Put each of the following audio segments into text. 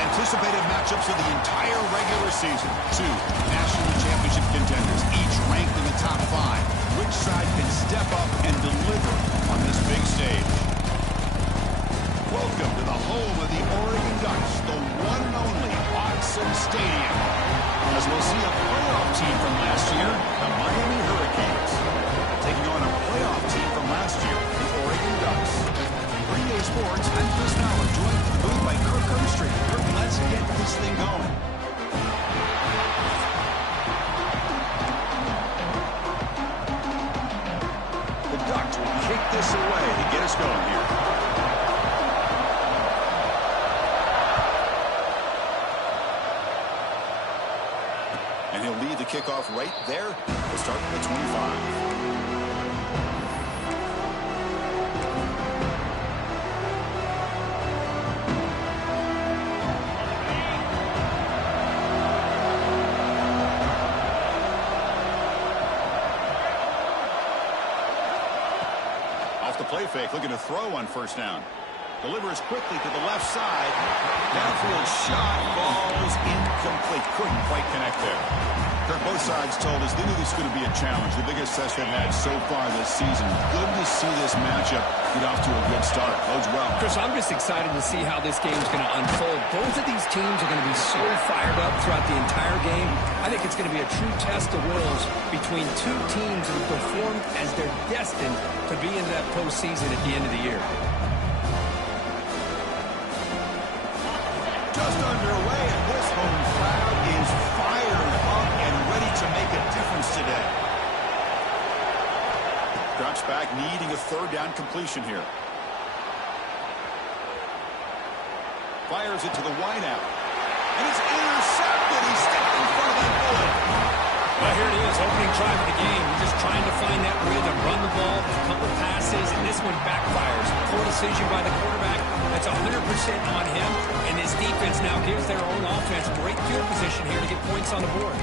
anticipated matchups of the entire regular season. Two national championship contenders, each ranked in the top 5. Which side can step up and deliver on this big stage? Welcome to the home of the Oregon Ducks, the one and only Autzen Stadium. As we'll see a playoff team from last year, the Miami Hurricanes, taking on a playoff team from last year, the Oregon Ducks. Green Day Sports, I'm Chris Fowler, joined in the booth by Kirk Overstreet. Kirk, let's get this thing going. The Ducks will kick this away to get us going here. And he'll lead the kickoff right there. We'll start from the 25. Play fake, looking to throw on first down. Delivers quickly to the left side. Downfield shot, falls incomplete. Couldn't quite connect there. Kirk, both sides told us they knew this was going to be a challenge. The biggest test they've had so far this season. Good to see this matchup get off to a good start. Bodes well. Chris, I'm just excited to see how this game is going to unfold. Both of these teams are going to be so fired up throughout the entire game. I think it's going to be a true test of wills between two teams that have performed as they're destined to be into that postseason at the end of the year. Just underway, and this home crowd is fired up and ready to make a difference today. Drops back, needing a third down completion here. Fires it to the wideout. And it's intercepted. He stepped in front of that bullet. Well, here it is, opening drive of the game. We're just trying to find that rhythm, run the ball, a couple passes, and this one backfires. Poor decision by the quarterback. That's 100% on him, and his defense now gives their own offense great field position here to get points on the board.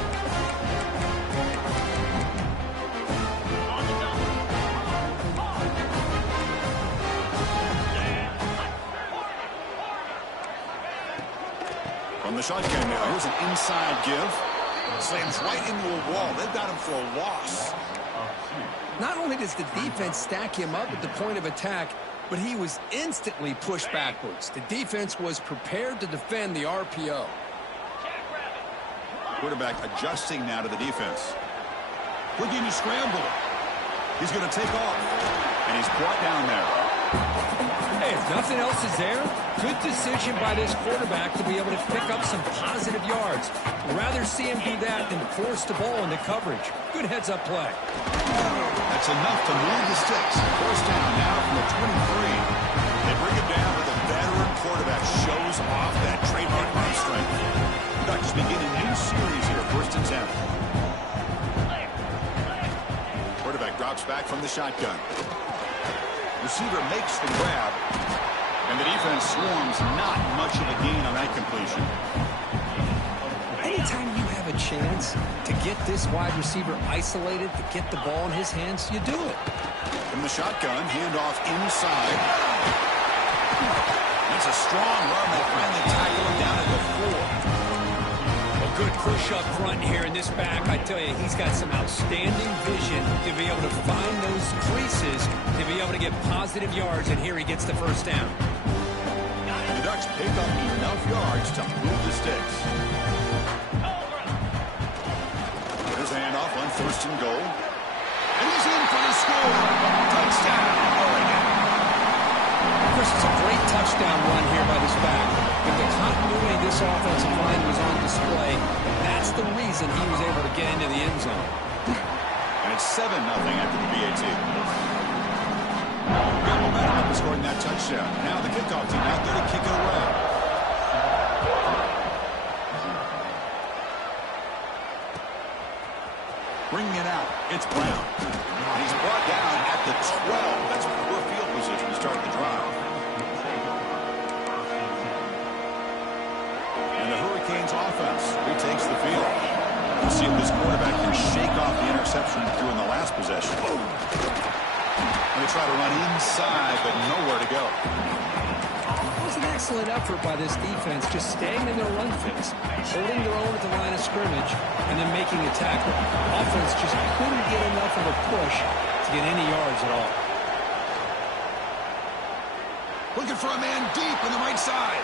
From the shotgun now, here's an inside give. Slams right into a wall. They've got him for a loss. Not only does the defense stack him up at the point of attack, but he was instantly pushed backwards. The defense was prepared to defend the RPO. Quarterback adjusting now to the defense. Looking to scramble. He's going to take off. And he's brought down there. Hey, if nothing else is there, good decision by this quarterback to be able to pick up some positive yards. Rather see him do that than force the ball into coverage. Good heads-up play. That's enough to move the sticks. First down now from the 23. They bring him down, but the veteran quarterback shows off that trademark arm strength. Ducks begin a new series here, 1st and 10. Quarterback drops back from the shotgun. Receiver makes the grab, and the defense swarms. Not much of a gain on that completion. Anytime you have a chance to get this wide receiver isolated, to get the ball in his hands, you do it. From the shotgun, handoff inside. That's a strong run. They finally tackle him down at the 4. Good push up front here in this back. I tell you, he's got some outstanding vision to be able to find those creases, to be able to get positive yards, and here he gets the first down. The Ducks pick up enough yards to move the sticks. There's a handoff on 1st and goal. And he's in for the score. Touchdown, Oregon. Chris, it's a great touchdown run here by this back. If the continuity of this offensive line was on display, that's the reason he was able to get into the end zone. And it's 7-0 after the BAT. Got momentum after scoring that touchdown. Now the kickoff team out there to kick it away. Bringing it out, it's Brown. And he's brought down at the 12. That's poor field position to start the drive. And the Hurricanes offense retakes the field. Let's see if this quarterback can shake off the interception he threw in the last possession. And they try to run inside, but nowhere to go. was an excellent effort by this defense, just staying in their run fits, holding their own at the line of scrimmage, and then making a tackle. Offense just couldn't get enough of a push to get any yards at all. Looking for a man deep on the right side.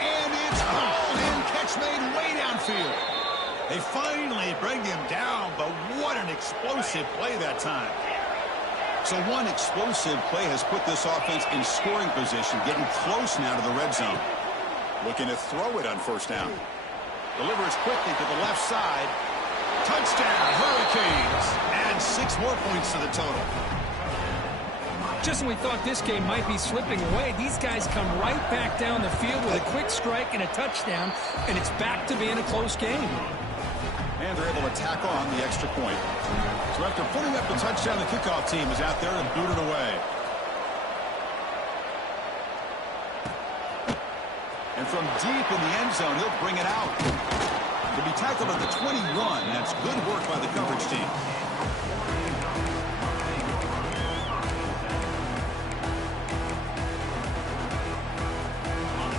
And it's hauled in. Catch made way downfield. They finally bring him down, but what an explosive play that time. So one explosive play has put this offense in scoring position, getting close now to the red zone. Looking to throw it on first down. Delivers quickly to the left side. Touchdown, Hurricanes. And 6 more points to the total. Just when we thought this game might be slipping away, these guys come right back down the field with a quick strike and a touchdown, and it's back to being a close game. And they're able to tack on the extra point. So after putting up the touchdown, the kickoff team is out there and booted away. And from deep in the end zone, he'll bring it out. To be tackled at the 21, that's good work by the coverage team.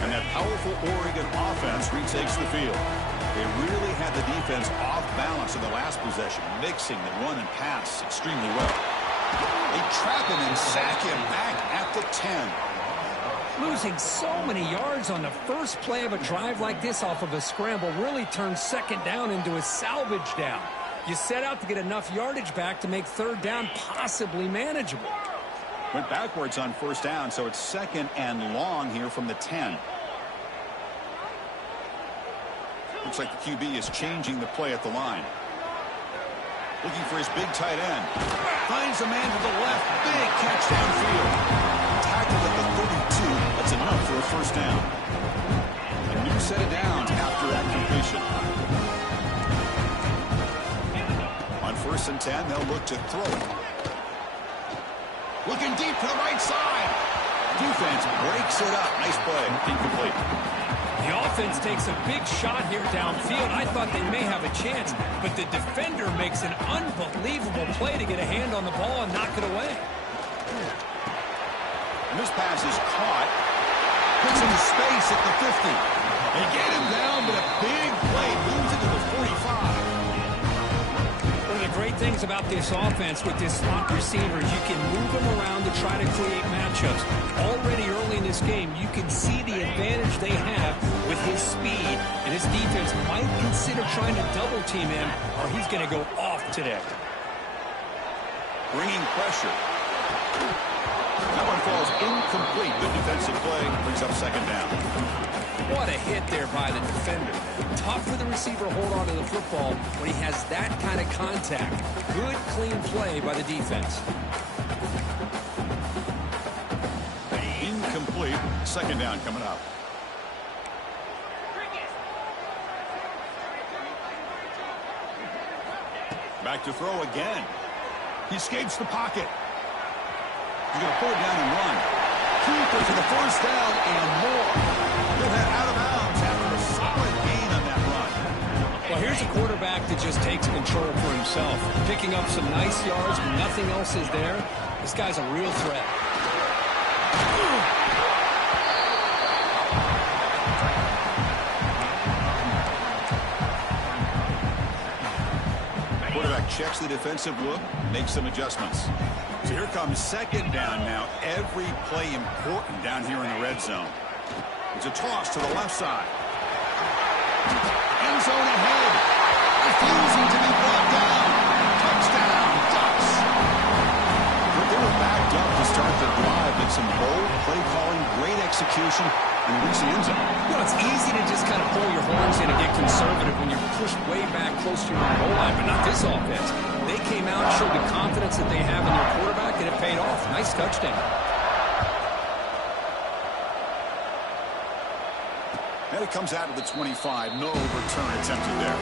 And that powerful Oregon offense retakes the field. They really had the defense off balance in the last possession, mixing the run and pass extremely well. They trap him and sack him back at the 10. Losing so many yards on the first play of a drive like this off of a scramble really turns second down into a salvage down. You set out to get enough yardage back to make third down possibly manageable. Went backwards on first down, so it's second and long here from the 10. Looks like the QB is changing the play at the line. Looking for his big tight end. Finds a man to the left. Big catch downfield. Tackled at the 32. That's enough for a first down. A new set of downs after that completion. On first and 10, they'll look to throw it. Looking deep to the right side. Defense breaks it up. Nice play. Incomplete. The offense takes a big shot here downfield. I thought they may have a chance, but the defender makes an unbelievable play to get a hand on the ball and knock it away. And this pass is caught. Puts him in space at the 50. They get him down, but a big play moves it to the 45. One of the great things about this offense with this slot receiver is you can move them around to try to create matchups. Already early in this game, you can see the advantage they have with his speed, and his defense might consider trying to double team him, or he's going to go off today. Bringing pressure. That one falls incomplete. Good defensive play. Brings up second down. What a hit there by the defender. Tough for the receiver to hold on to the football when he has that kind of contact. Good, clean play by the defense. Incomplete. Second down coming up. Back to throw again. He escapes the pocket. He's going to pull it down and run. Cooper for the first down and more. He'll head out of bounds after a solid gain on that run. Well, here's a quarterback that just takes control for himself. Picking up some nice yards when nothing else is there. This guy's a real threat. Quarterback checks the defensive look, makes some adjustments. So here comes second down now. Every play important down here in the red zone. It's a toss to the left side. End zone ahead. Refusing to be brought down. Touchdown, Ducks. But they were backed up to start the drive, but some bold play calling, great execution, and reach the end zone. You know, it's easy to just kind of pull your horns in and get conservative when you're pushed way back close to your goal line, but not this offense. They came out, showed the confidence that they have in their quarterback, and it paid off. Nice touchdown. And it comes out of the 25. No return attempted there.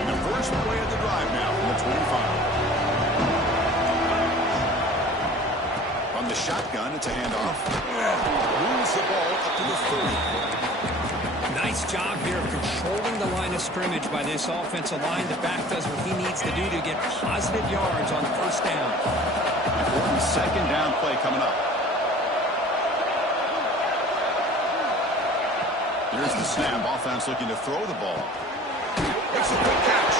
And the first play of the drive now from the 25. From the shotgun, it's a handoff. Moves the ball up to the 30. Nice job here of controlling the line of of scrimmage by this offensive line. The back does what he needs to do to get positive yards on first down. Important second down play coming up. Here's the snap. Offense looking to throw the ball. Makes a quick catch.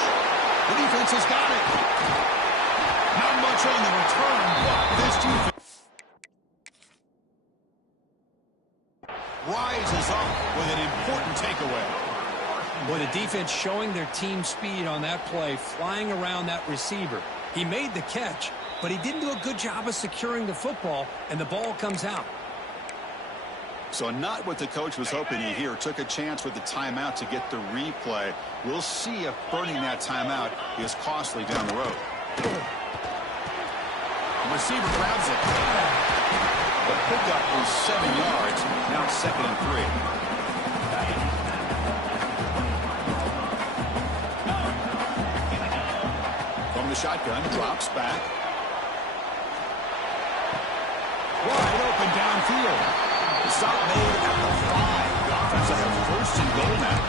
The defense has got it. Not much on the return, but this defense rises up with an important takeaway. Boy, the defense showing their team speed on that play, flying around that receiver. He made the catch, but he didn't do a good job of securing the football, and the ball comes out. So not what the coach was hoping to hear. Took a chance with the timeout to get the replay. We'll see if burning that timeout is costly down the road. The receiver grabs it. The pickup was 7 yards. Now it's 2nd and 3. From the shotgun, drops back. Wide open downfield. The stop made at the 5. The offense will have 1st and goal now.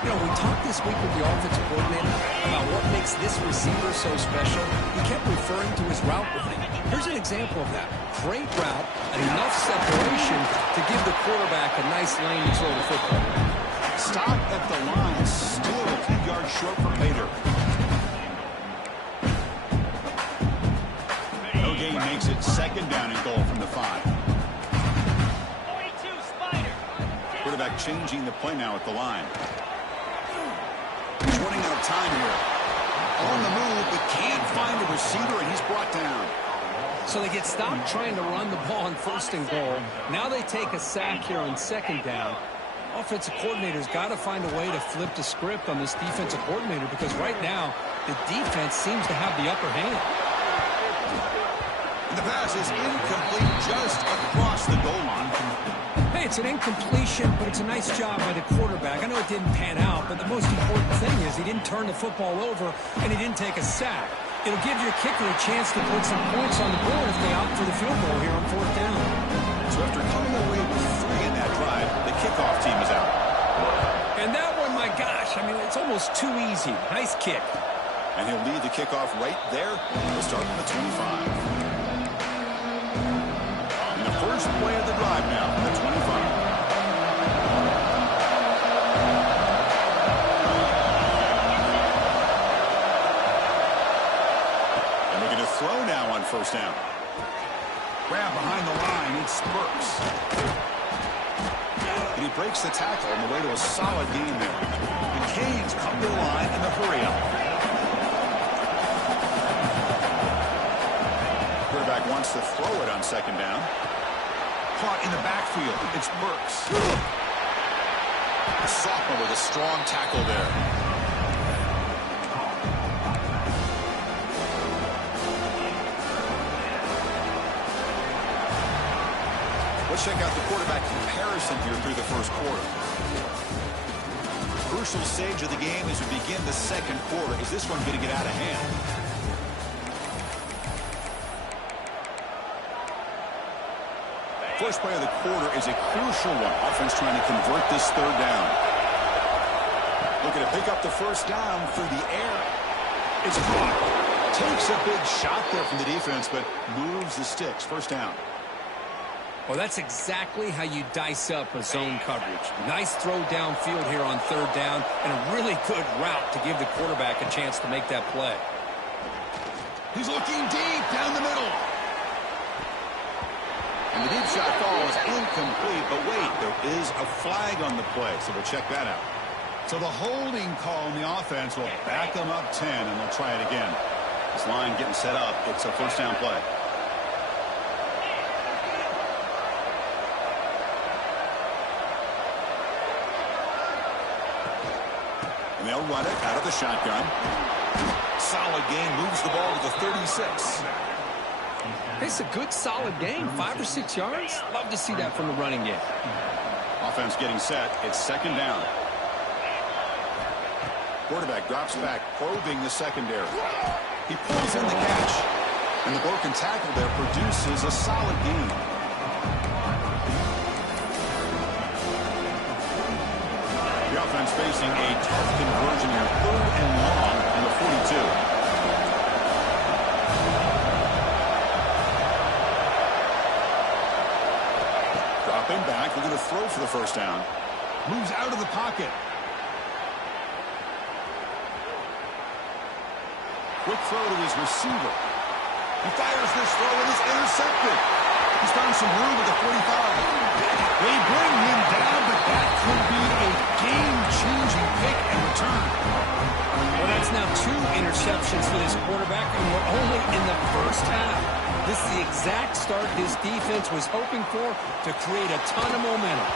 You know, we talked this week with the offensive coordinator about what makes this receiver so special. He kept referring to his route running. Here's an example of that. Great route, enough separation to give the quarterback a nice lane to throw the football. Stop at the line, still a few yards short from Bader. No gain makes it 2nd down and goal from the 5. Quarterback changing the play now at the line. He's running out of time here. On the move, but can't find a receiver, and he's brought down. So they get stopped trying to run the ball on 1st and goal. Now they take a sack here on 2nd down. Offensive coordinator's got to find a way to flip the script on this defensive coordinator because right now the defense seems to have the upper hand. And the pass is incomplete just across the goal line. Hey, it's an incompletion, but it's a nice job by the quarterback. I know it didn't pan out, but the most important thing is he didn't turn the football over and he didn't take a sack. It'll give your kicker a chance to put some points on the board if they opt for the field goal here on 4th down. So after coming away with 3 in that drive, the kickoff team is out. And that one, my gosh, I mean, it's almost too easy. Nice kick. And he'll lead the kickoff right there. He'll start from the 25. And the first play of the drive now, the 25. Throw now on 1st down. Grab behind the line. It's Burks. And he breaks the tackle on the way to a solid gain there. The Canes come to the line in the hurry up. Quarterback wants to throw it on 2nd down. Caught in the backfield. It's Burks. A sophomore with a strong tackle there. Let's check out the quarterback comparison here through the 1st quarter. Crucial stage of the game as we begin the 2nd quarter. Is this one going to get out of hand? First play of the quarter is a crucial one. Offense trying to convert this 3rd down. Looking to pick up the 1st down through the air. It's caught. Takes a big shot there from the defense, but moves the sticks. 1st down. Well, that's exactly how you dice up a zone coverage. Nice throw downfield here on 3rd down, and a really good route to give the quarterback a chance to make that play. He's looking deep down the middle. And the deep shot falls incomplete, but wait, there is a flag on the play, so we'll check that out. So the holding call on the offense will back them up 10, and they'll try it again. This line getting set up. It's a 1st down play. And they'll run it out of the shotgun. Solid gain, moves the ball to the 36. It's a good, solid game. 5 or 6 yards. Love to see that from the running game. Offense getting set. It's 2nd down. Quarterback drops back, probing the secondary. He pulls in the catch. And the broken tackle there produces a solid gain. The offense defense facing a tough conversion here. 3rd and long on the 42. Dropping back, looking to throw for the first down. Moves out of the pocket. Quick throw to his receiver. He fires this throw and is intercepted. He's found some room at the 45. They bring him down, but that could be a game-changing pick and return. Well, that's now 2 interceptions for this quarterback, and we're only in the first half. This is the exact start his defense was hoping for to create a ton of momentum.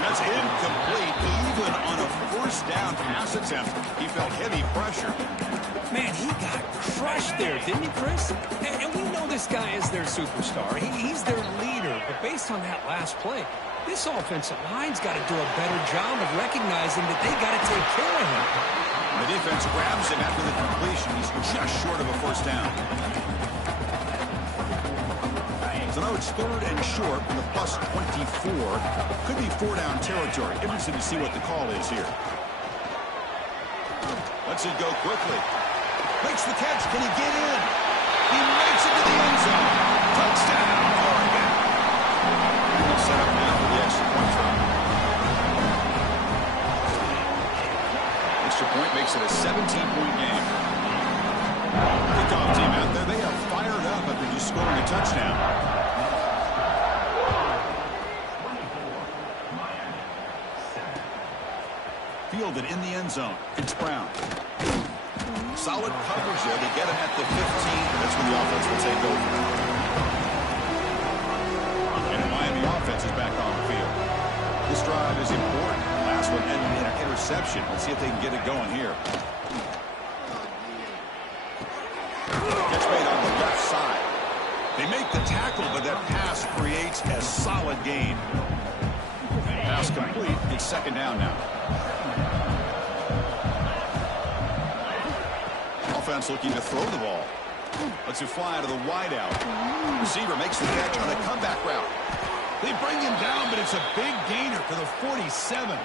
That's incomplete. Even on a first down pass attempt, he felt heavy pressure. Man, he got crushed there, didn't he, Chris? And we know this guy is their superstar. He's their leader. But based on that last play, this offensive line's got to do a better job of recognizing that they got to take care of him. The defense grabs him after the completion. He's just short of a first down. So now it's 3rd and short with a plus 24. Could be 4-down territory. Interested to see what the call is here. Lets it go quickly. Makes the catch. Can he get in? He makes it to the end zone. Touchdown, Oregon. They'll set up now for the extra point try. Extra point makes it a 17-point game. Kickoff team out there. They are fired up after just scoring a touchdown. Fielded in the end zone. It's Brown. Solid coverage there. They get him at the 15. That's when the offense will take over. And the Miami offense is back on the field. This drive is important. Last one ended in an interception. Let's see if they can get it going here. Catch made on the left side. They make the tackle, but that pass creates a solid gain. Pass complete. It's 2nd down now. Offense looking to throw the ball. Lets it fly to the wideout. Receiver makes the catch on a comeback route. They bring him down, but it's a big gainer for the 47.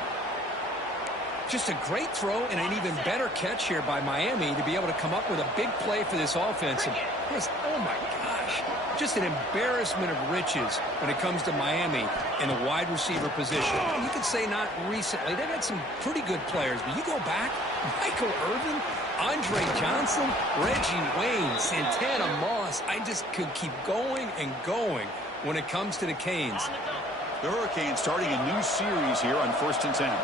Just a great throw and an even better catch here by Miami to be able to come up with a big play for this offense. And Chris, oh my gosh, just an embarrassment of riches when it comes to Miami in the wide receiver position. You could say not recently. They've had some pretty good players, but you go back, Michael Irvin, Andre Johnson, Reggie Wayne, Santana Moss. I just could keep going and going when it comes to the Canes. The Hurricanes starting a new series here on 1st and 10.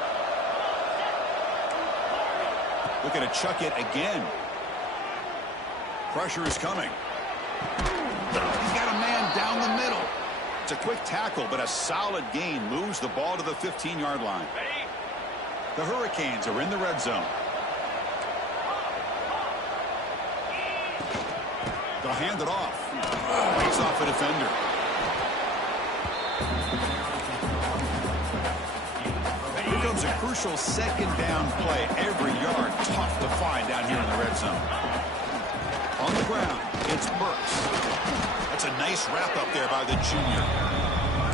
Looking to chuck it again. Pressure is coming. He's got a man down the middle. It's a quick tackle, but a solid gain moves the ball to the 15-yard line. The Hurricanes are in the red zone. They'll hand it off. Breaks off a defender. Here comes a crucial 2nd down play. Every yard tough to find down here in the red zone. On the ground, it's Burks. That's a nice wrap up there by the junior.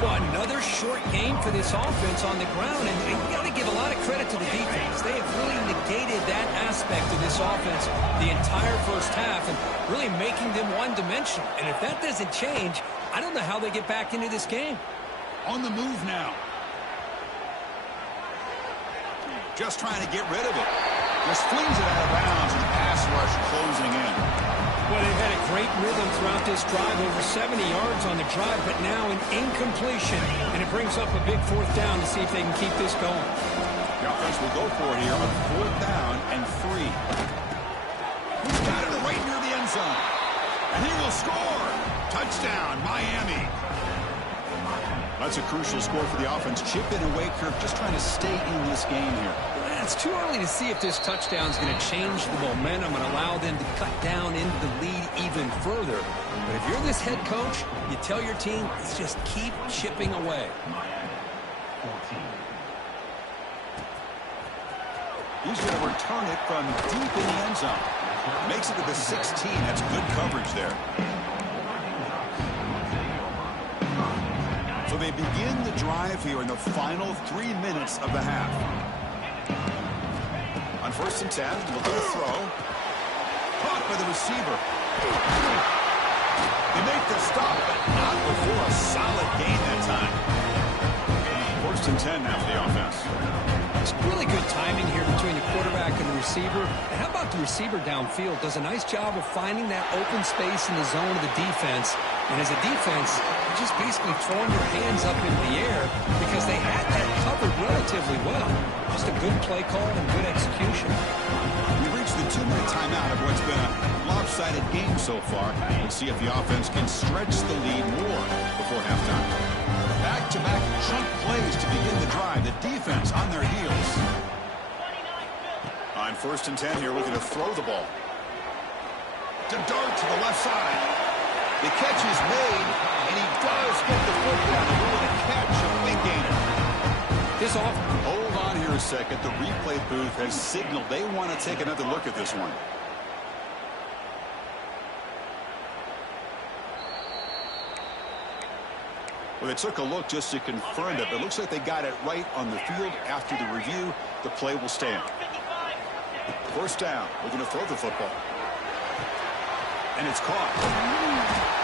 Well, another short game for this offense on the ground, and you got to give a lot of credit to the defense. They have really negated that aspect of this offense the entire first half and really making them one-dimensional. And if that doesn't change, I don't know how they get back into this game. On the move now. Just trying to get rid of it. Just flings it out of bounds, and the pass rush closing in. Well, they've had a great rhythm throughout this drive, over 70 yards on the drive, but now an incompletion, and it brings up a big 4th down to see if they can keep this going. The offense will go for it here on 4th down and 3. He's got it right near the end zone, and he will score. Touchdown, Miami. That's a crucial score for the offense. Chip in and Waker just trying to stay in this game here. It's too early to see if this touchdown is going to change the momentum and allow them to cut down into the lead even further. But if you're this head coach, you tell your team, let's just keep chipping away. He's going to return it from deep in the end zone. Makes it to the 16. That's good coverage there. So they begin the drive here in the final 3 minutes of the half. On 1st and 10, looking to throw. Caught by the receiver. They make the stop, but not before a solid gain that time. 1st and 10 now for the offense. It's really good timing here between the quarterback and the receiver. And how about the receiver downfield? Does a nice job of finding that open space in the zone of the defense. And as a defense, you're just basically throwing your hands up in the air because they had that covered relatively well. Just a good play call and good execution. We reached the 2-minute timeout of what's been a lopsided game so far. We'll see if the offense can stretch the lead more before halftime. Back-to-back chunk plays to begin the drive. The defense on their heels. On 1st and 10 here, looking to throw the ball. To dart to the left side. The catch is made, and he does get the foot down. A little catch, a big gainer. This off. Hold on here a second. The replay booth has signaled they want to take another look at this one. Well, they took a look just to confirm it, but it looks like they got it right on the field. After the review, the play will stand. 1st down. We're going to throw the football. And it's caught.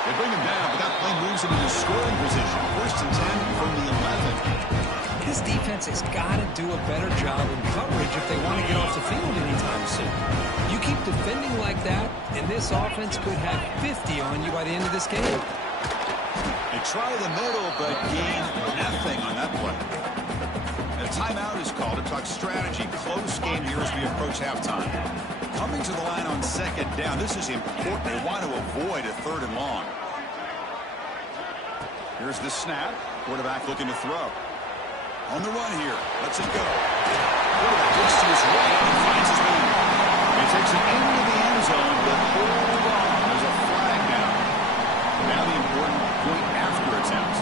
They bring him down, but that play moves him into scoring position. 1st and 10 from the 11. This defense has got to do a better job in coverage if they want to get off the field anytime soon. You keep defending like that, and this offense could have 50 on you by the end of this game. They try the middle, but gain nothing on that play. A timeout is called to talk strategy. Close game here as we approach halftime. Coming to the line on 2nd down. This is important. They want to avoid a 3rd and long. Here's the snap. Quarterback looking to throw. On the run here. Lets it go. Quarterback looks to his right and finds his man. He takes it into the end zone, but hold on. There's a flag now. Now the important point after attempt.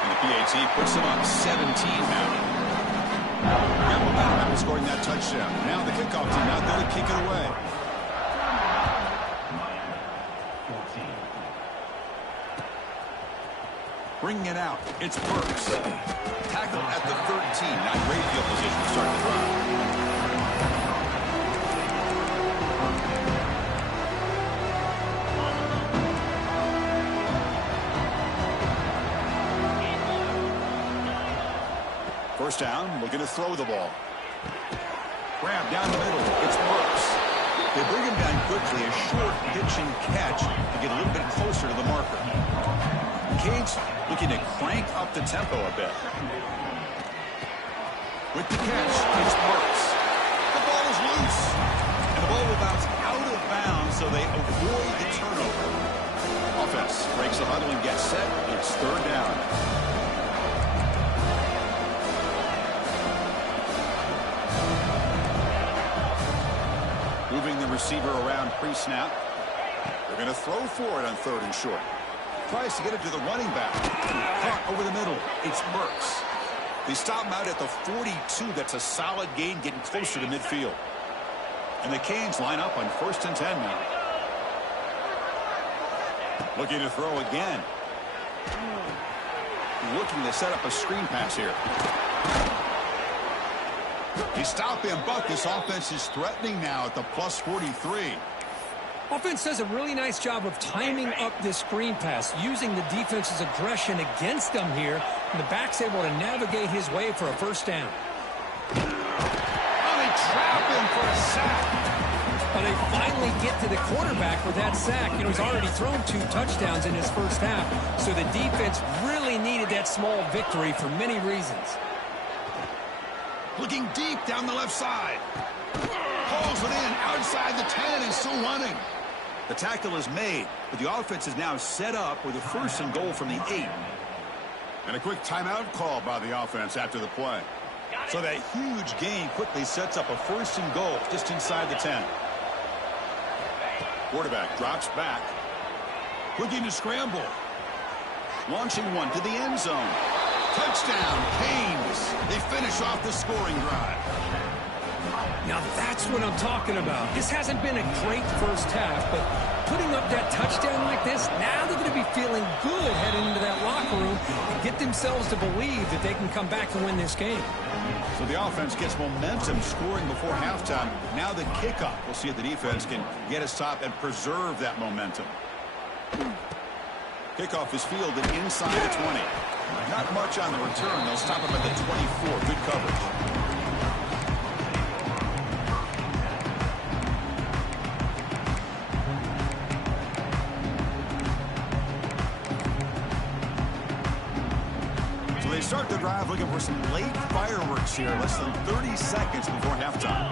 And the PAT puts him up 17 now. Got momentum after scoring that touchdown. Now the kickoff team out there to kick it away. Bringing it out. It's Burks. Tackle at the 13. Not great field position to start the drive. First down, looking to throw the ball. Grab down the middle. It's Burks. They bring him down quickly. A short pitch and catch to get a little bit closer to the marker. Canes looking to crank up the tempo a bit. With the catch, it's Burks. The ball is loose. And the ball will bounce out of bounds, so they avoid the turnover. Offense breaks the huddle and gets set. It's 3rd down. Moving the receiver around pre-snap. They're going to throw for it on 3rd and short. Tries to get it to the running back. Caught over the middle. It's Burks. They stop him out at the 42. That's a solid gain, getting closer to midfield. And the Canes line up on 1st and 10 now. Looking to throw again. Looking to set up a screen pass here. They stop him, but this offense is threatening now at the plus 43. Offense does a really nice job of timing up this screen pass, using the defense's aggression against them here, and the back's able to navigate his way for a 1st down. Oh, they trap him for a sack. But they finally get to the quarterback with that sack. You know, he's already thrown 2 touchdowns in his 1st half, so the defense really needed that small victory for many reasons. Looking deep down the left side. Pulls it in outside the 10 and still running. The tackle is made, but the offense is now set up with a 1st and goal from the 8. And a quick timeout call by the offense after the play. So that huge gain quickly sets up a 1st and goal just inside the 10. Quarterback drops back. Looking to scramble. Launching one to the end zone. Touchdown, Canes. They finish off the scoring drive. Now that's what I'm talking about. This hasn't been a great 1st half, but putting up that touchdown like this, now they're going to be feeling good heading into that locker room and get themselves to believe that they can come back and win this game. So the offense gets momentum scoring before halftime. Now the kickoff. We'll see if the defense can get a stop and preserve that momentum. Kickoff is fielded inside the 20. Not much on the return. They'll stop him at the 24. Good coverage. So they start the drive looking for some late fireworks here. Less than 30 seconds before halftime.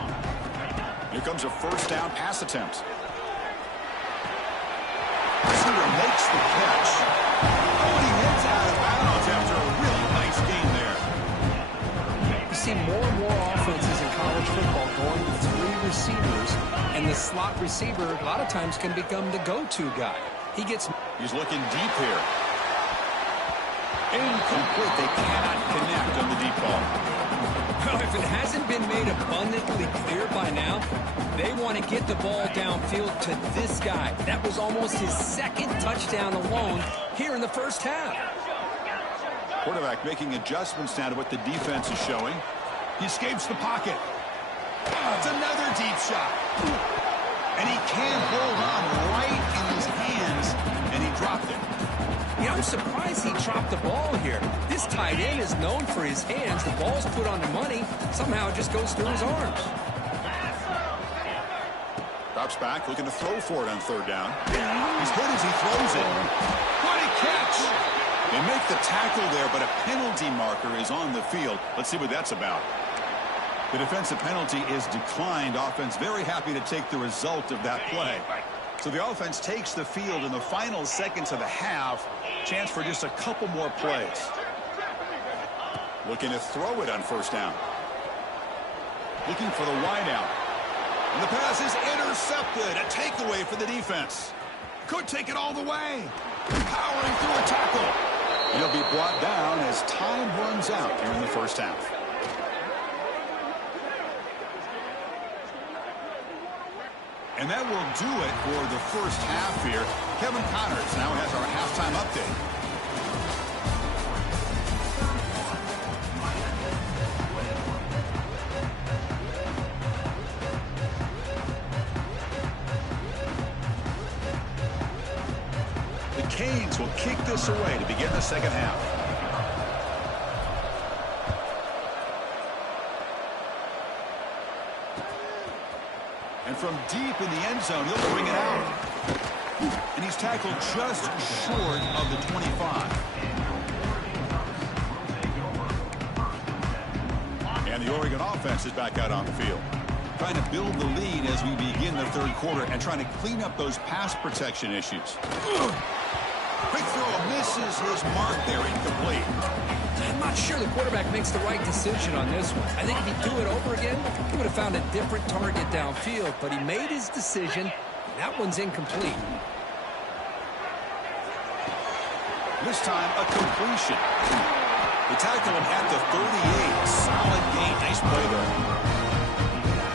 Here comes a first down pass attempt. Receiver makes the catch. Oh, and he heads out of bounds after a really nice gain there. You see more and more offenses in college football going with 3 receivers, and the slot receiver a lot of times can become the go-to guy. He's looking deep here. Incomplete. They cannot connect on the deep ball. Well, if it hasn't been made abundantly clear by now, they want to get the ball downfield to this guy. That was almost his second touchdown alone here in the first half. Quarterback making adjustments now to what the defense is showing. He escapes the pocket. Oh, it's another deep shot. And he can't hold on right in his hands, and he dropped it. Yeah, I'm surprised he dropped the ball here. This tight end is known for his hands. The ball's put on the money. Somehow it just goes through his arms. Drops back, looking to throw for it on third down. He's hit as he throws it. What a catch! They make the tackle there, but a penalty marker is on the field. Let's see what that's about. The defensive penalty is declined. Offense very happy to take the result of that play. So the offense takes the field in the final seconds of the half. Chance for just a couple more plays. Looking to throw it on first down. Looking for the wideout. And the pass is intercepted. A takeaway for the defense. Could take it all the way. Powering through a tackle. He'll be brought down as time runs out here in the first half. And that will do it for the first half here. Kevin Connors now has our halftime update. The Canes will kick this away to begin the second half. And from deep in the end zone, he'll bring it out. And he's tackled just short of the 25. And the Oregon offense is back out on the field. Trying to build the lead as we begin the third quarter and trying to clean up those pass protection issues. Quick throw misses his mark there, incomplete. I'm not sure the quarterback makes the right decision on this one. I think if he'd do it over again, he would have found a different target downfield, but he made his decision. That one's incomplete. This time, a completion. They tackle him at the 38. Solid gain. Nice play there.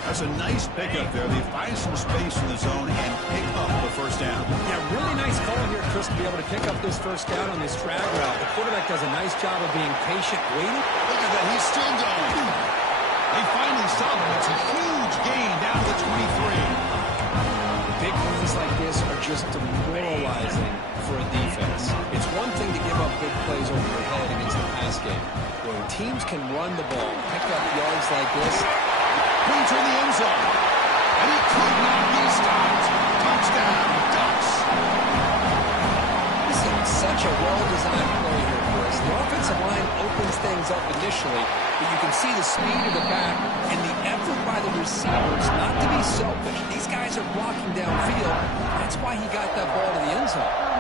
That's a nice pickup there. They find some space in the zone and pick up the first down. Yeah, really nice call here, Chris, to be able to pick up this first down on this drag route. The quarterback does a nice job of being patient, waiting. Look at that. He's still going. They finally stop him. It's a huge gain down to the 23. Big runs like this are just demoralizing for a defense. It's one thing to give up big plays over your head against the pass game. When teams can run the ball, pick up yards like this, Into the end zone. And he could not be stopped. Touchdown, Ducks. This is such a well-designed play here, Chris. The offensive line opens things up initially, but you can see the speed of the back and the effort by the receivers not to be selfish. These guys are blocking downfield. That's why he got that ball to the end zone.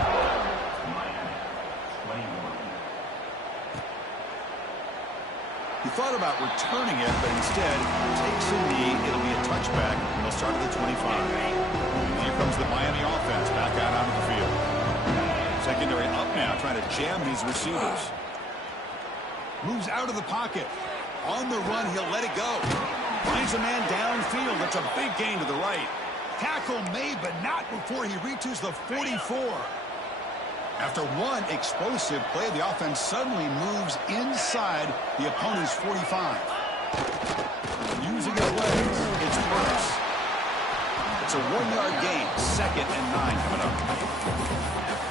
He thought about returning it, but instead takes a knee. It'll be a touchback, and they'll start at the 25. Here comes the Miami offense back out onto the field. Secondary up now, trying to jam these receivers. Moves out of the pocket. On the run, he'll let it go. Finds a man downfield. That's a big gain to the right. Tackle made, but not before he reaches the 44. After one explosive play, the offense suddenly moves inside the opponent's 45. Using his legs, it's Burks. It's a 1-yard gain, 2nd and 9 coming up.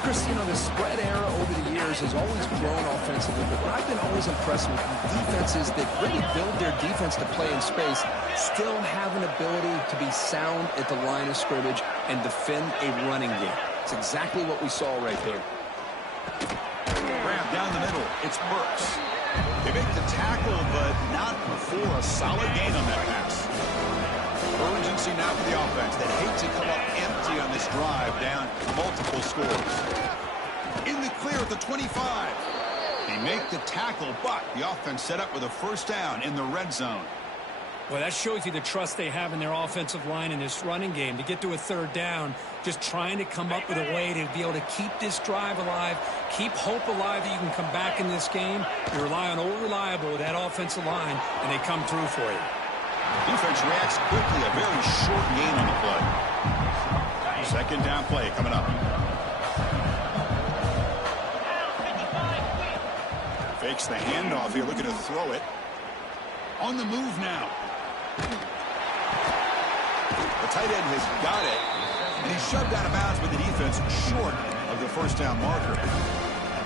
Chris, you know, the spread era over the years has always grown offensively, but I've been always impressed with defenses that really build their defense to play in space, still have an ability to be sound at the line of scrimmage and defend a running game. It's exactly what we saw right there. Grab down the middle. It's Burks. They make the tackle, but not before a solid gain on that pass. Urgency now for the offense. They hate to come up empty on this drive, down multiple scores. In the clear at the 25. They make the tackle, but the offense set up with a first down in the red zone. Well, that shows you the trust they have in their offensive line in this running game. To get to a third down, just trying to come up with a way to be able to keep this drive alive, keep hope alive that you can come back in this game. You rely on old reliable with that offensive line, and they come through for you. Defense reacts quickly, a very short gain on the play. Second down play coming up. Fakes the handoff here, looking to throw it. On the move now. The tight end has got it, and he's shoved out of bounds with the defense short of the first down marker.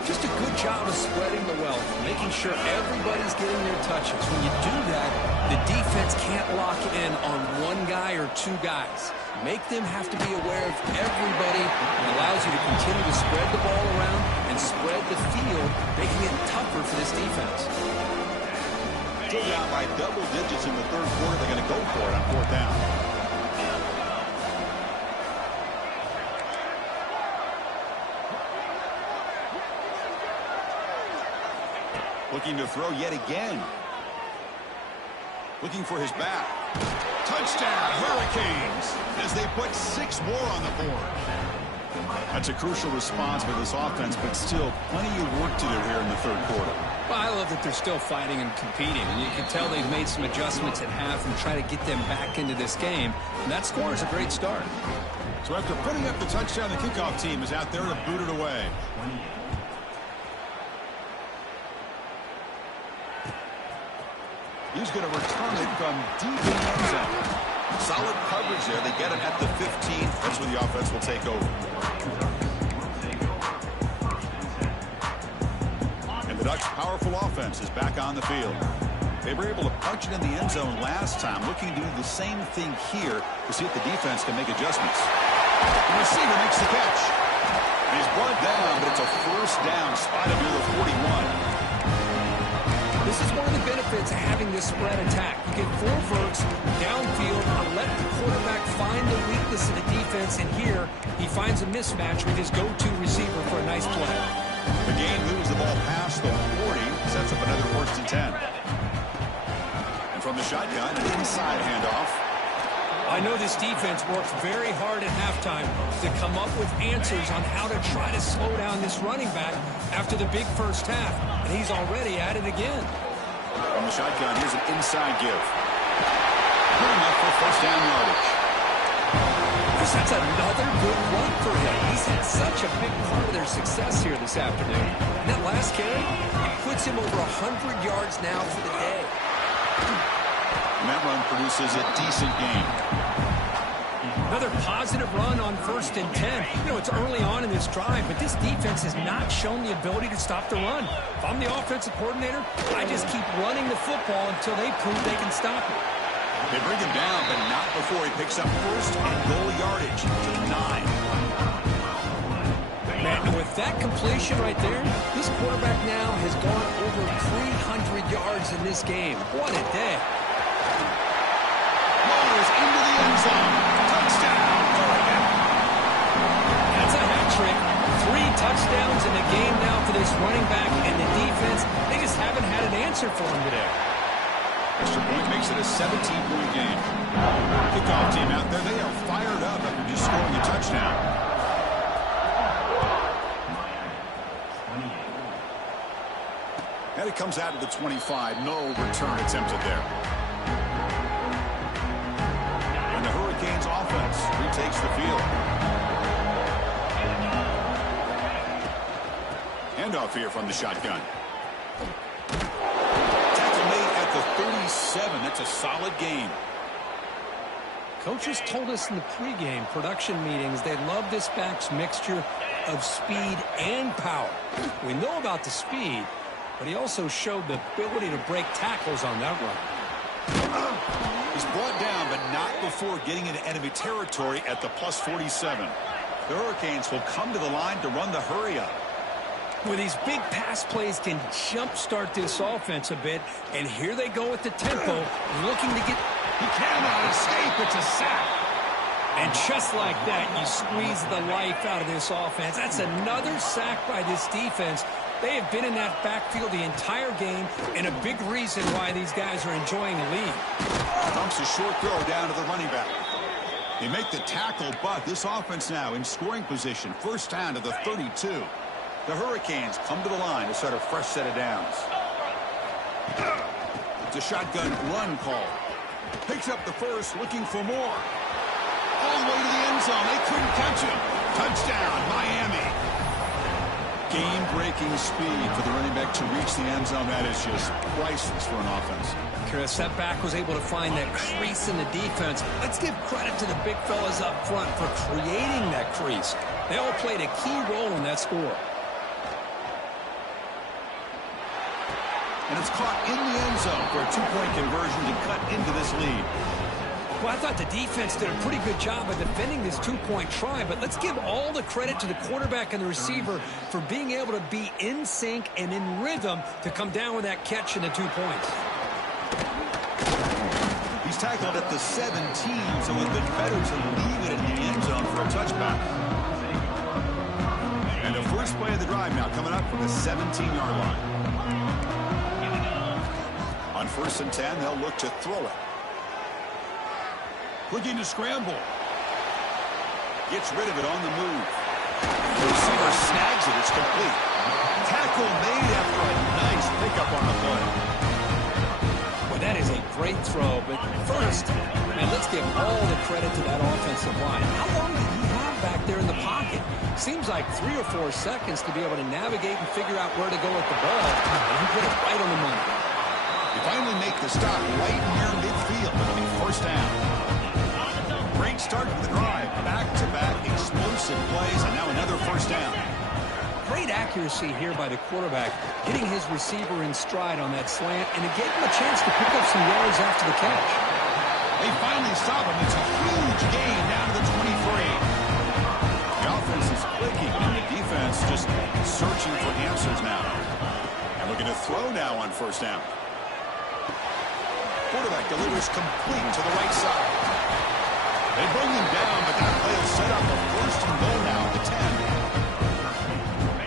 Just a good job of spreading the wealth, making sure everybody's getting their touches. When you do that, the defense can't lock in on one guy or two guys. Make them have to be aware of everybody. It allows you to continue to spread the ball around and spread the field, making it tougher for this defense. Still down by double digits in the third quarter. They're going to go for it on fourth down. Looking to throw yet again. Looking for his back. Touchdown, Hurricanes, as they put 6 more on the board. That's a crucial response for this offense, but still plenty of work to do here in the third quarter. Well, I love that they're still fighting and competing. And you can tell they've made some adjustments at half and try to get them back into this game. And that score is a great start. So after putting up the touchdown, the kickoff team is out there to boot it away. He's going to return it from deep in the end zone. Solid coverage there. They get him at the 15. That's where the offense will take over. And the Ducks' powerful offense is back on the field. They were able to punch it in the end zone last time, looking to do the same thing here to see if the defense can make adjustments. The receiver makes the catch. He's brought down, but it's a first down, spotted near the 41. This is one of the benefits of having this spread attack. You get 4 verts downfield and let the quarterback find the weakness of the defense, and here he finds a mismatch with his go-to receiver for a nice play. The gain moves the ball past the 40, sets up another first and 10. And from the shotgun, an inside handoff. I know this defense works very hard at halftime to come up with answers on how to try to slow down this running back after the big first half. And he's already at it again. From the shotgun, here's an inside give. Good enough for first down yardage. That's another good run for him. He's had such a big part of their success here this afternoon. And that last carry, it puts him over 100 yards now for the day. And that run produces a decent gain. Another positive run on 1st and 10. You know, it's early on in this drive, but this defense has not shown the ability to stop the run. If I'm the offensive coordinator, I just keep running the football until they prove they can stop it. They bring him down, but not before he picks up first and goal yardage to the 9. Man, and with that completion right there, this quarterback now has gone over 300 yards in this game. What a day. Rolls into the end zone. Touchdown, Oregon. That's a hat trick. 3 touchdowns in the game now for this running back, and the defense, they just haven't had an answer for him today. Extra point makes it a 17-point game. Kickoff team out there, they are fired up after just scoring a touchdown. And it comes out of the 25. No return attempted there. And the Hurricanes offense retakes the field. handoff here from the shotgun. Tackle made at the 37. That's a solid gain. Coaches told us in the pregame production meetings they love this back's mixture of speed and power. We know about the speed, but he also showed the ability to break tackles on that run. He's brought down, but not before getting into enemy territory at the plus 47. The Hurricanes will come to the line to run the hurry up. Well, these big pass plays can jumpstart this offense a bit, and here they go with the tempo, looking to get... He cannot escape. It's a sack. And just like that, you squeeze the life out of this offense. That's another sack by this defense. They have been in that backfield the entire game, and a big reason why these guys are enjoying the lead. Dumps a short throw down to the running back. They make the tackle, but this offense now in scoring position. First down to the 32. The Hurricanes come to the line to start a fresh set of downs. It's a shotgun run call. Picks up the first, looking for more. All the way to the end zone. They couldn't catch him. Touchdown, Miami. Game-breaking speed for the running back to reach the end zone. That is just priceless for an offense. Chris, that back was able to find that crease in the defense. Let's give credit to the big fellas up front for creating that crease. They all played a key role in that score. And it's caught in the end zone for a two-point conversion to cut into this lead. Well, I thought the defense did a pretty good job of defending this two-point try, but let's give all the credit to the quarterback and the receiver for being able to be in sync and in rhythm to come down with that catch and the 2 points. He's tackled at the 17, so it would have been better to leave it in the end zone for a touchback. And the first play of the drive now coming up from the 17-yard line. On 1st and 10, they'll look to throw it. Looking to scramble. Gets rid of it on the move. The receiver snags it. It's complete. Tackle made after a nice pickup on the play. Well, that is a great throw, but first, man, let's give all the credit to that offensive line. How long did he have back there in the pocket? Seems like 3 or 4 seconds to be able to navigate and figure out where to go with the ball, and he put it right on the money. They finally make the stop right near midfield. It'll be first down. Great start to the drive. Back-to-back explosive plays, and now another first down. Great accuracy here by the quarterback, getting his receiver in stride on that slant, and it gave him a chance to pick up some yards after the catch. They finally stop him. It's a huge gain down to the 23. The offense is clicking, and the defense just searching for answers now. And looking to throw now on first down. Quarterback delivers complete to the right side. They bring him down, but that play will set up a first and goal now at the 10.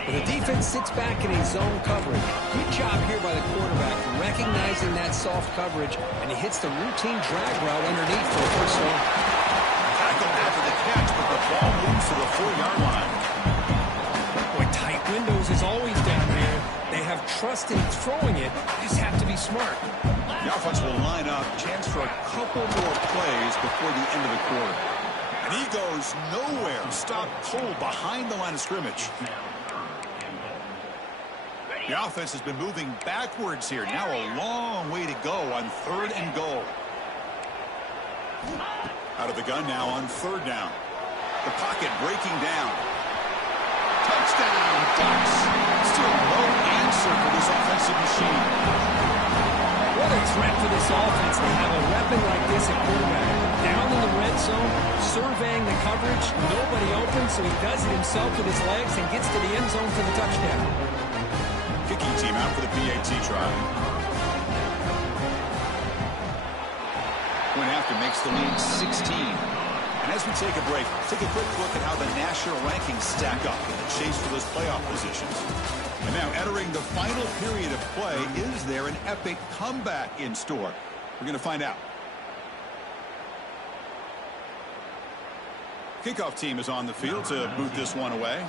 Well, the defense sits back in a zone coverage. Good job here by the quarterback, recognizing that soft coverage, and he hits the routine drag route underneath for the first down. Tackled after the catch, but the ball moves to the 4-yard line. Boy, tight windows is always down here. They have trust in throwing it. They just have to be smart. The offense will line up. Chance for a couple more plays before the end of the quarter. And he goes nowhere. Stopped cold behind the line of scrimmage. The offense has been moving backwards here. Now a long way to go on 3rd and goal. Out of the gun now on 3rd down. The pocket breaking down. Touchdown, Ducks. Still no answer for this offensive machine. What a threat for this offense to have a weapon like this at quarterback. Down in the red zone, surveying the coverage, nobody open, so he does it himself with his legs and gets to the end zone for the touchdown. Kicking team out for the PAT try. Point after makes the lead 16. And as we take a break, take a quick look at how the national rankings stack up in the chase for those playoff positions. And now entering the final period of play, is there an epic comeback in store? We're going to find out. Kickoff team is on the field to boot this one away.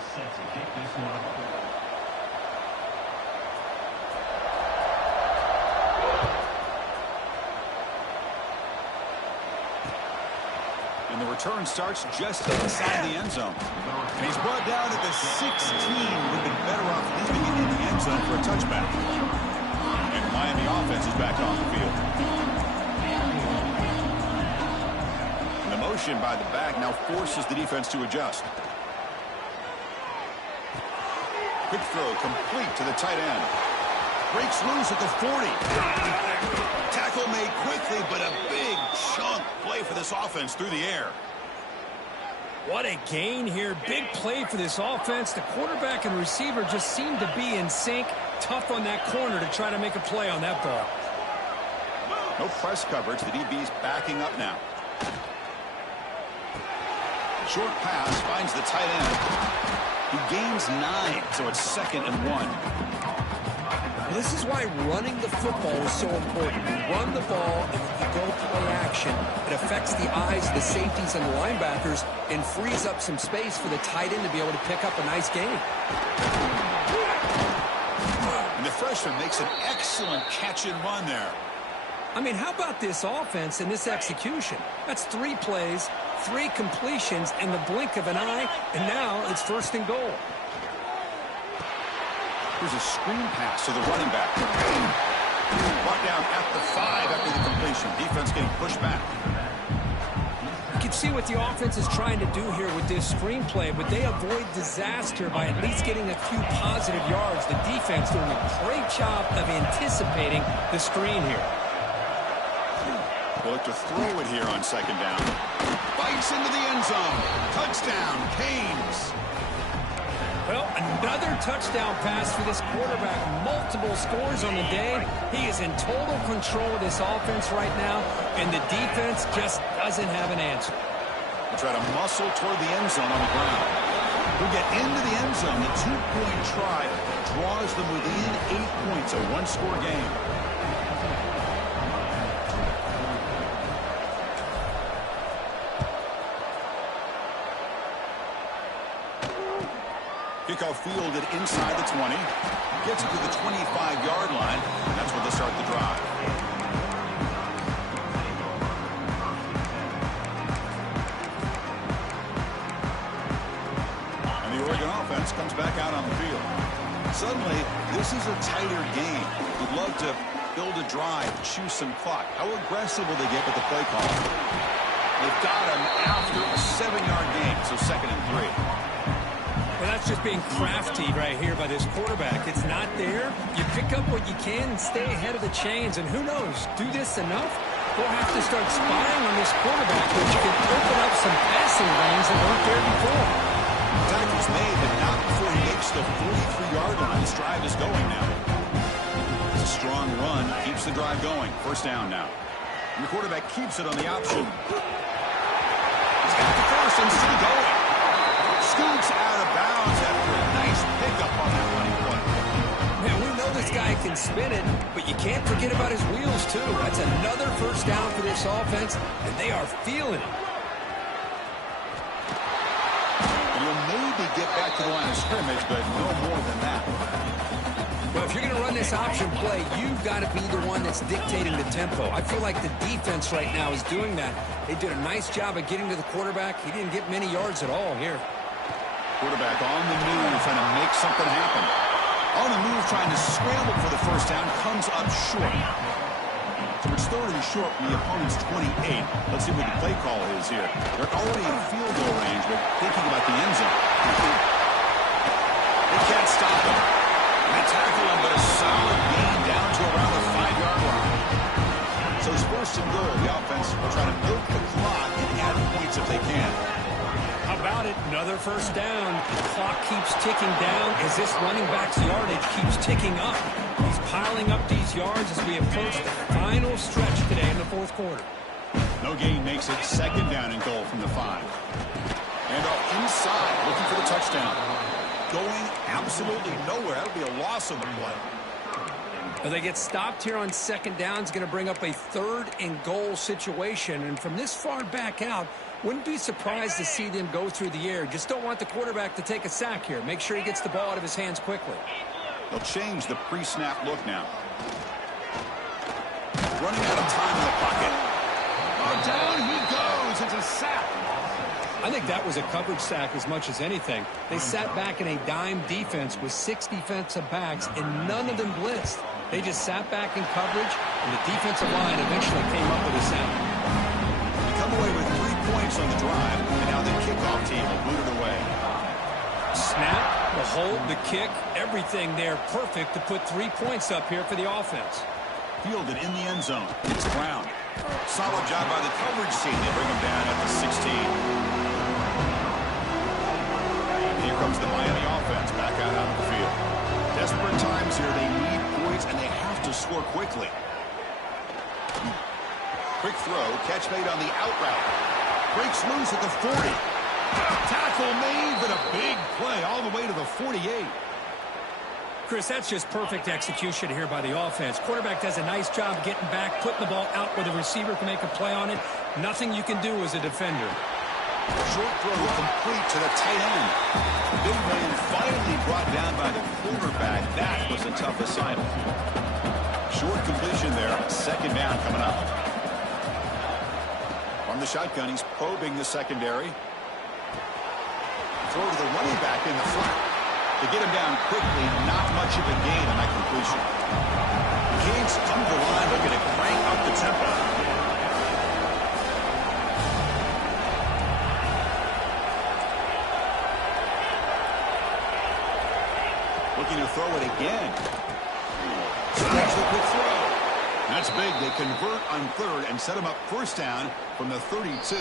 And the return starts just inside the end zone. And he's brought down at the 16. Would have been better off leaving it zone for a touchback. And Miami offense is back on the field. And the motion by the back now forces the defense to adjust. Quick throw complete to the tight end. Breaks loose at the 40. Tackle made quickly, but a big chunk play for this offense through the air. What a gain here. Big play for this offense. The quarterback and receiver just seem to be in sync. Tough on that corner to try to make a play on that ball. No press coverage. The DB's backing up now. Short pass finds the tight end. He gains 9, so it's 2nd and 1. This is why running the football is so important. You run the ball, and when you go play action, it affects the eyes of the safeties and the linebackers and frees up some space for the tight end to be able to pick up a nice gain. And the freshman makes an excellent catch and run there. I mean, how about this offense and this execution? That's 3 plays, 3 completions in the blink of an eye, and now it's 1st and goal. Here's a screen pass to the running back. Brought down at the 5 after the completion. Defense getting pushed back. You can see what the offense is trying to do here with this screenplay, but they avoid disaster by at least getting a few positive yards. The defense doing a great job of anticipating the screen here. They'll look to throw it here on 2nd down. Bites into the end zone. Touchdown, Canes. Well, another touchdown pass for this quarterback. Multiple scores on the day. He is in total control of this offense right now, and the defense just doesn't have an answer. They'll try to muscle toward the end zone on the ground. We'll get into the end zone. The 2-point try draws them within 8 points, a 1-score game. Kickoff fielded inside the 20. Gets it to the 25-yard line. And that's where they start the drive. And the Oregon offense comes back out on the field. Suddenly, this is a tighter game. We'd love to build a drive, choose some clock. How aggressive will they get with the play call? They've got him after a 7-yard gain, so 2nd and 3. Well, that's just being crafty right here by this quarterback. It's not there. You pick up what you can and stay ahead of the chains. And who knows, do this enough, we'll have to start spying on this quarterback, which can open up some passing lanes that weren't there before. Tackle's made, but not before he makes the 43-yard line. This drive is going now. It's a strong run, keeps the drive going. 1st down now. And the quarterback keeps it on the option. He's got the 1st and still going. Scoots out of bounds after a nice pickup on that running play. Man, we know this guy can spin it, but you can't forget about his wheels, too. That's another 1st down for this offense, and they are feeling it. And he'll maybe get back to the line of scrimmage, but no more than that. Well, if you're going to run this option play, you've got to be the one that's dictating the tempo. I feel like the defense right now is doing that. They did a nice job of getting to the quarterback. He didn't get many yards at all here. Quarterback on the move, trying to make something happen. On the move, trying to scramble for the 1st down, comes up short. So it's 3rd and short from the opponent's 28. Let's see what the play call is here. They're already in field goal range, but thinking about the end zone. They can't stop him. They tackle him, but a solid gain down to around the 5-yard line. So it's 1st and goal. The offense will try to milk the clock and add points if they can. How about it? Another 1st down. The clock keeps ticking down as this running back's yardage keeps ticking up. He's piling up these yards as we approach the final stretch today in the 4th quarter. No gain makes it 2nd down and goal from the 5. And up inside, looking for the touchdown. Going absolutely nowhere. That would be a loss of the play. Well, they get stopped here on 2nd down. It's going to bring up a 3rd and goal situation. And from this far back out, wouldn't be surprised to see them go through the air. Just don't want the quarterback to take a sack here. Make sure he gets the ball out of his hands quickly. They'll change the pre-snap look now. Running out of time in the pocket. Oh, down he goes. It's a sack. I think that was a coverage sack as much as anything. They sat back in a dime defense with 6 defensive backs, and none of them blitzed. They just sat back in coverage, and the defensive line eventually came up with a sack. They come away with 3 points on the drive, and now the kickoff team will boot it away. Snap, the hold, the kick, everything there perfect to put 3 points up here for the offense. Fielded in the end zone. It's Brown. Solid job by the coverage team. They bring him down at the 16. Here comes the Miami offense back out onto the field. Desperate times here. They need points, and they have to score quickly. Quick throw. Catch made on the out route. Breaks loose at the 40. Tackle made, but a big play all the way to the 48. Chris, that's just perfect execution here by the offense. Quarterback does a nice job getting back, putting the ball out where the receiver can make a play on it. Nothing you can do as a defender. Short throw complete to the tight end. Big man finally brought down by the quarterback. That was a tough assignment. Short completion there. Second down coming up. From the shotgun, he's probing the secondary. Throw to the running back in the flat. To get him down quickly, not much of a gain on that completion. Canes come to the line looking to crank up the tempo. Looking to throw it again. That's a quick throw. That's big. They convert on third and set him up first down from the 32.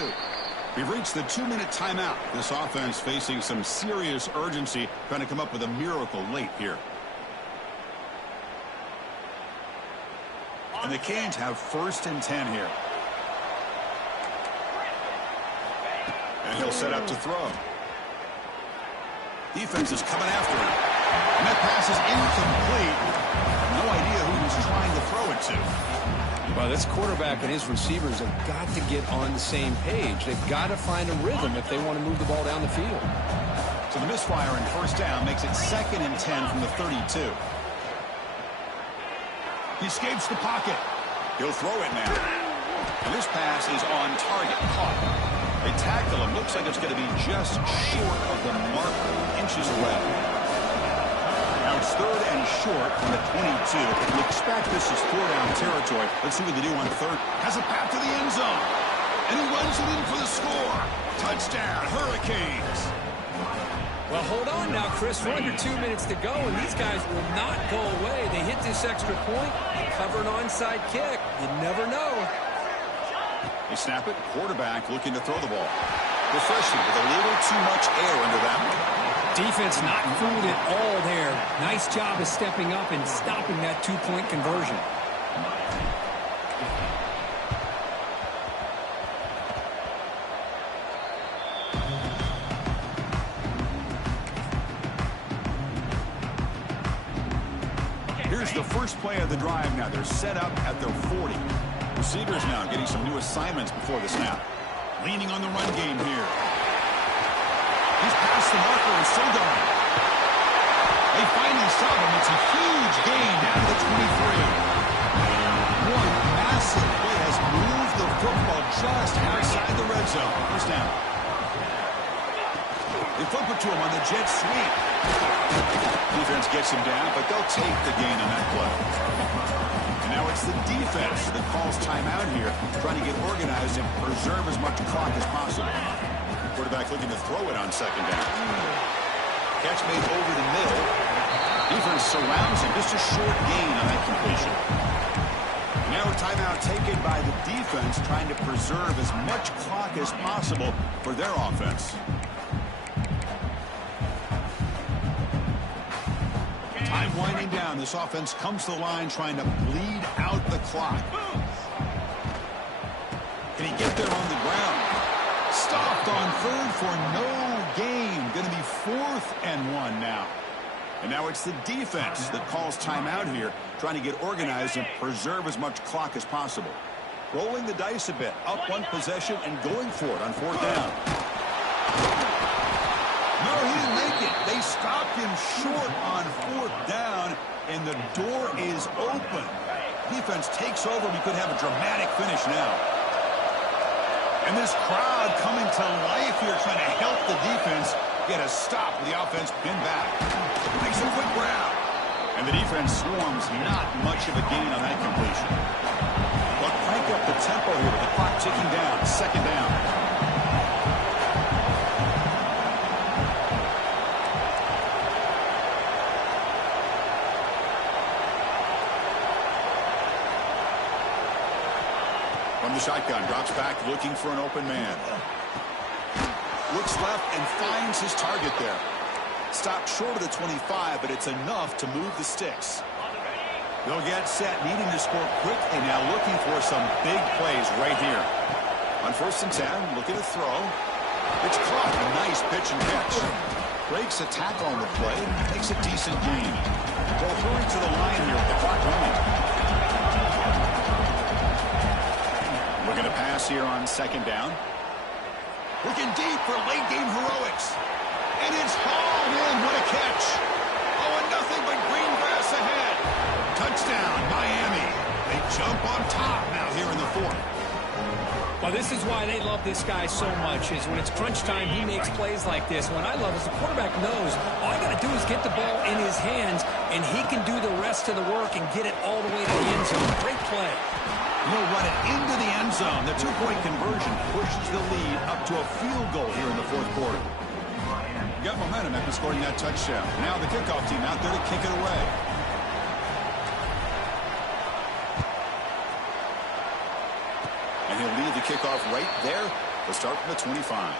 We've reached the 2-minute timeout. This offense facing some serious urgency, trying to come up with a miracle late here. And the Canes have 1st and 10 here. And he'll set up to throw. Defense is coming after him. And that pass is incomplete. No idea who he was trying to throw it to. Well, this quarterback and his receivers have got to get on the same page. They've got to find a rhythm if they want to move the ball down the field. So the misfire in first down makes it 2nd and 10 from the 32. He escapes the pocket. He'll throw it now. And this pass is on target. Caught. They tackle him. Looks like it's going to be just short of the marker. Inches away. Now it's 3rd and short from the 22. You expect this is 4-down territory. Let's see what they do on 3rd. Has a path to the end zone. And he runs it in for the score. Touchdown, Hurricanes. Well, hold on now, Chris. We're under 2 minutes to go, and these guys will not go away. They hit this extra point, cover an onside kick. You never know. They snap it. Quarterback looking to throw the ball. The freshman with a little too much air under that one. Defense not fooled at all there. Nice job of stepping up and stopping that 2-point conversion. Here's the first play of the drive now. They're set up at their 40. Receivers now getting some new assignments before the snap. Leaning on the run game here. He's past the marker and still going. They finally stop him. It's a huge gain down to the 23. One massive play has moved the football just outside the red zone. First down. They flip it to him on the jet sweep. Defense gets him down, but they'll take the gain on that play. And now it's the defense that calls timeout here, trying to get organized and preserve as much clock as possible. Quarterback looking to throw it on 2nd down. Catch made over the middle. Defense surrounds him. Just a short gain on that completion. Now a timeout taken by the defense, trying to preserve as much clock as possible for their offense. Time winding down. This offense comes to the line trying to bleed out the clock. Can he get there on the ground? Stopped on 3rd for no gain. Going to be 4th and 1 now. And now it's the defense that calls timeout here, trying to get organized and preserve as much clock as possible. Rolling the dice a bit, up one possession and going for it on 4th down. No, he didn't make it. They stopped him short on 4th down, and the door is open. Defense takes over. We could have a dramatic finish now. And this crowd coming to life here, trying to help the defense get a stop with the offense pinned back. Makes a quick grab. And the defense swarms, not much of a gain on that completion. But crank up the tempo here with the clock ticking down. Second down. From the shotgun, drops back looking for an open man. Looks left and finds his target there. Stopped short of the 25, but it's enough to move the sticks. They'll get set, needing to score quickly now, looking for some big plays right here. On 1st and 10, looking to throw. It's caught. A nice pitch and catch. Breaks a tackle on the play, makes a decent gain. They'll hurry to the line here with the clock running. Looking to pass here on 2nd down. Looking deep for late game heroics. And it's hauled in. What a catch. Oh, and nothing but green grass ahead. Touchdown, Miami. They jump on top now here in the 4th. Well, this is why they love this guy so much, is when it's crunch time, he makes plays like this. What I love is the quarterback knows all you got to do is get the ball in his hands, and he can do the rest of the work and get it all the way to the end zone. Great play. He'll run it into the end zone. The 2-point conversion pushes the lead up to a field goal here in the 4th quarter. Got momentum after scoring that touchdown. Now the kickoff team out there to kick it away. And he'll lead the kickoff right there. We'll start from the 25.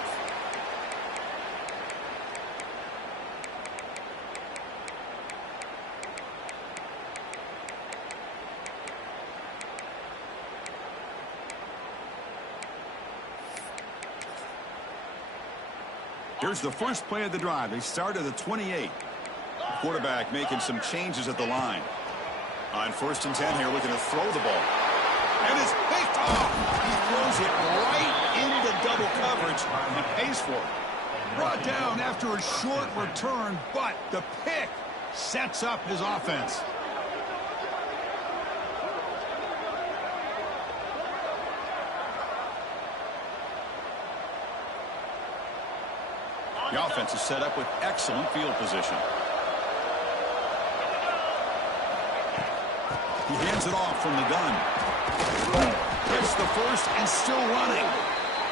Here's the first play of the drive. They start at the 28. Quarterback making some changes at the line. On 1st and 10 here, looking to throw the ball. And it's picked off. He throws it right into double coverage and pays for it. Brought down after a short return, but the pick sets up his offense. The offense is set up with excellent field position. He hands it off from the gun. Gets the first and still running.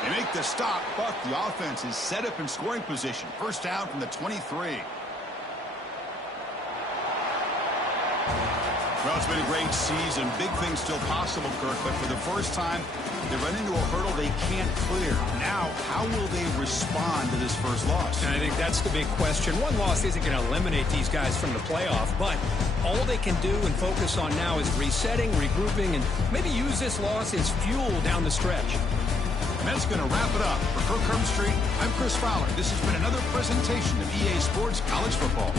They make the stop, but the offense is set up in scoring position. First down from the 23. Well, it's been a great season. Big things still possible, Kirk, but for the first time, they run into a hurdle they can't clear. Now, how will they respond to this first loss? And I think that's the big question. One loss isn't going to eliminate these guys from the playoff, but all they can do and focus on now is resetting, regrouping, and maybe use this loss as fuel down the stretch. And that's going to wrap it up. For Kirk Street, I'm Chris Fowler. This has been another presentation of EA Sports College Football.